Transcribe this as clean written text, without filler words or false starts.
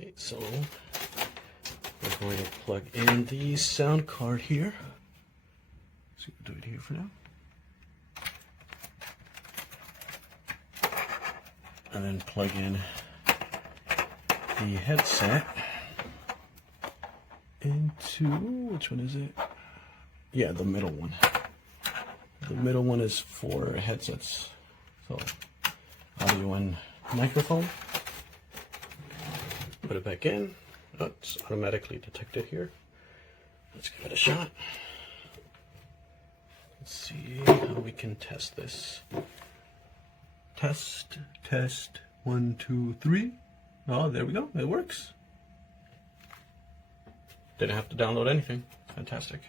Okay, so we're going to plug in the sound card here. So we'll do it here for now. And then plug in the headset into, which one is it? Yeah, the middle one. The middle one is for headsets. So audio and microphone. Put it back in. Oh, it's automatically detected here. Let's give it a shot. Let's see how we can test this. Test, test, 1, 2, 3. Oh, there we go. It works. Didn't have to download anything. Fantastic.